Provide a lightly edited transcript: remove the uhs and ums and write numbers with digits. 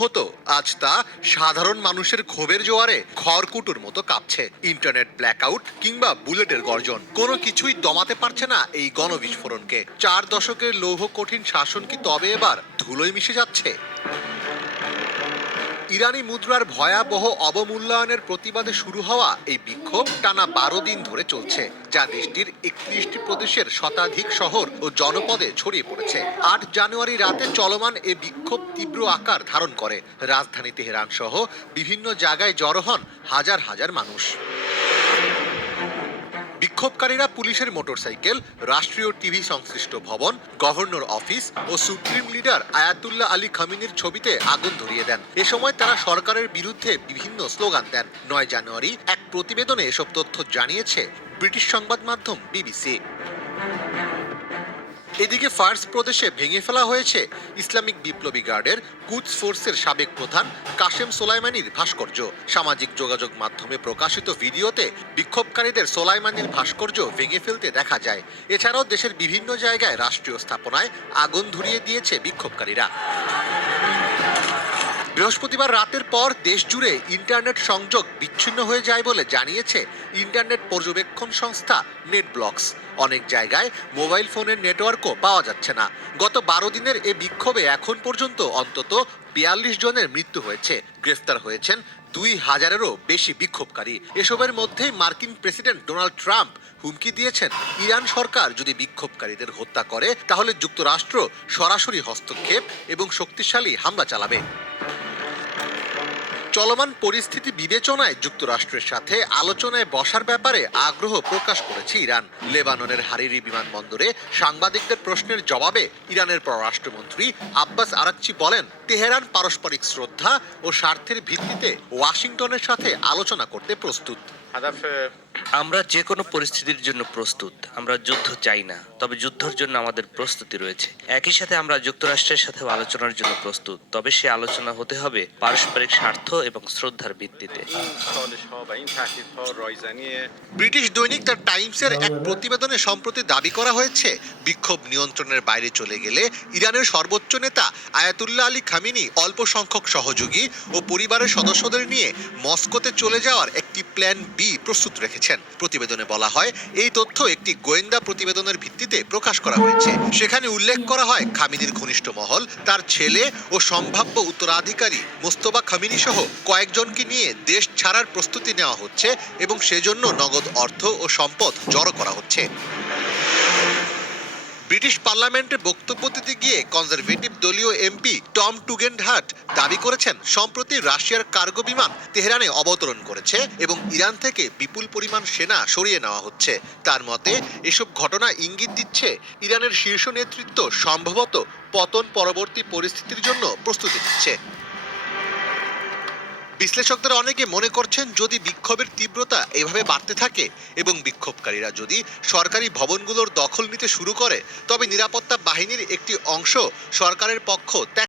হতো, আজ তা সাধারণ মানুষের ক্ষোভের জোয়ারে খড়কুটোর মতো কাঁপছে। ইন্টারনেট ব্ল্যাকআউট কিংবা বুলেটের গর্জন কোনো কিছুই দমাতে পারছে না এই গণবিস্ফোরণকে। 4 দশকের লৌহ কঠিন শাসন কি তবে এবার ধুলোয় মিশে যাচ্ছে? ইরানি মুদ্রার ভয়াবহ অবমূল্যায়নের প্রতিবাদে শুরু হওয়া এই বিক্ষোভ টানা 12 দিন ধরে চলছে, যা দেশটির 31টি প্রদেশের শতাধিক শহর ও জনপদে ছড়িয়ে পড়েছে। 8 জানুয়ারি রাতে চলমান এ বিক্ষোভ তীব্র আকার ধারণ করে। রাজধানী তেহরান সহ বিভিন্ন জায়গায় জড়ো হন হাজার হাজার মানুষ। বিক্ষোভকারীরা পুলিশের মোটরসাইকেল, রাষ্ট্রীয় টিভি সংশ্লিষ্ট ভবন, গভর্নর অফিস ও সুপ্রিম লিডার আয়াতুল্লাহ আলী খামিনির ছবিতে আগুন ধরিয়ে দেন। এ সময় তারা সরকারের বিরুদ্ধে বিভিন্ন স্লোগান দেন। 9 জানুয়ারি এক প্রতিবেদনে এসব তথ্য জানিয়েছে ব্রিটিশ সংবাদ মাধ্যম বিবিসি। এদিকে ফার্স প্রদেশে ভেঙে ফেলা হয়েছে ইসলামিক বিপ্লবী গার্ডের কুদস ফোর্সের সাবেক প্রধান কাশেম সোলাইমানির ভাস্কর্য। সামাজিক যোগাযোগ মাধ্যমে প্রকাশিত ভিডিওতে বিক্ষোভকারীদের সোলাইমানির ভাস্কর্য ভেঙে ফেলতে দেখা যায়। এছাড়াও দেশের বিভিন্ন জায়গায় রাষ্ট্রীয় স্থাপনায় আগুন ধরিয়ে দিয়েছে বিক্ষোভকারীরা। বৃহস্পতিবার রাতের পর দেশ জুড়ে ইন্টারনেট সংযোগ বিচ্ছিন্ন হয়ে যায় বলে জানিয়েছে ইন্টারনেট পর্যবেক্ষণ সংস্থা নেটব্লকস। অনেক জায়গায় মোবাইল ফোনের নেটওয়ার্কও পাওয়া যাচ্ছে না। গত 12 দিনের এ বিক্ষোভে এখন পর্যন্ত অন্তত 42 জনের মৃত্যু হয়েছে। গ্রেফতার হয়েছেন 2000-এরও বেশি বিক্ষোভকারী। এসবের মধ্যেই মার্কিন প্রেসিডেন্ট ডোনাল্ড ট্রাম্প হুমকি দিয়েছেন, ইরান সরকার যদি বিক্ষোভকারীদের হত্যা করে তাহলে যুক্তরাষ্ট্র সরাসরি হস্তক্ষেপ এবং শক্তিশালী হামলা চালাবে। চলমান পরিস্থিতি বিবেচনায় যুক্তরাষ্ট্রের সাথে আলোচনায় বসার ব্যাপারে আগ্রহ প্রকাশ করেছে ইরান। লেবাননের হারিরি বিমানবন্দরে সাংবাদিকদের প্রশ্নের জবাবে ইরানের পররাষ্ট্রমন্ত্রী আব্বাস আরাকচি বলেন, তেহরান পারস্পরিক শ্রদ্ধা ও স্বার্থের ভিত্তিতে ওয়াশিংটনের সাথে আলোচনা করতে প্রস্তুত। আমরা যে কোনো পরিস্থিতির জন্য প্রস্তুত। আমরা যুদ্ধ চাই না, তবে যুদ্ধের জন্য আমাদের প্রস্তুতি রয়েছে। একই সাথে আমরা যুক্তরাষ্ট্রের সাথে আলোচনার জন্য প্রস্তুত, তবে সে আলোচনা হতে হবে পারস্পরিক স্বার্থ এবং শ্রদ্ধার ভিত্তিতে। ব্রিটিশ দৈনিক দ্য টাইমসের এক প্রতিবেদনে সম্প্রতি দাবি করা হয়েছে, বিক্ষোভ নিয়ন্ত্রণের বাইরে চলে গেলে ইরানের সর্বোচ্চ নেতা আয়াতুল্লাহ আলী খামিনি অল্প সংখ্যক সহযোগী ও পরিবারের সদস্যদের নিয়ে মস্কোতে চলে যাওয়ার একটি প্ল্যান বি প্রস্তুত রেখেছেন। প্রতিবেদনে বলা হয়, এই তথ্য একটি গোয়েন্দা প্রতিবেদনের ভিত্তিতে প্রকাশ করা হয়েছে। সেখানে উল্লেখ করা হয়, খামিনির ঘনিষ্ঠ মহল তার ছেলে ও সম্ভাব্য উত্তরাধিকারী মোস্তফা খামিনি সহ কয়েকজনকে নিয়ে দেশ ছাড়ার প্রস্তুতি নেওয়া হচ্ছে এবং সেজন্য নগদ অর্থ ও সম্পদ জড়ো করা হচ্ছে। ব্রিটিশ পার্লামেন্টে বক্তব্য দিতে গিয়ে কনজারভেটিভ দলীয় এমপি টম টুগেনহাট দাবি করেছেন, সম্প্রতি রাশিয়ার কার্গো বিমান তেহরানে অবতরণ করেছে এবং ইরান থেকে বিপুল পরিমাণ সেনা সরিয়ে নেওয়া হচ্ছে। তার মতে এসব ঘটনা ইঙ্গিত দিচ্ছে ইরানের শীর্ষ নেতৃত্ব সম্ভবত পতন পরবর্তী পরিস্থিতির জন্য প্রস্তুতি নিচ্ছে। বিশ্লেষকদের অনেকে মনে করছেন, যদি বিক্ষোভের তীব্রতা এভাবে বাড়তে থাকে এবং বিক্ষোভকারীরা যদি সরকারি ভবনগুলোর দখল নিতে শুরু করে, তবে নিরাপত্তা বাহিনীর একটি অংশ সরকারের পক্ষ ত্যাগ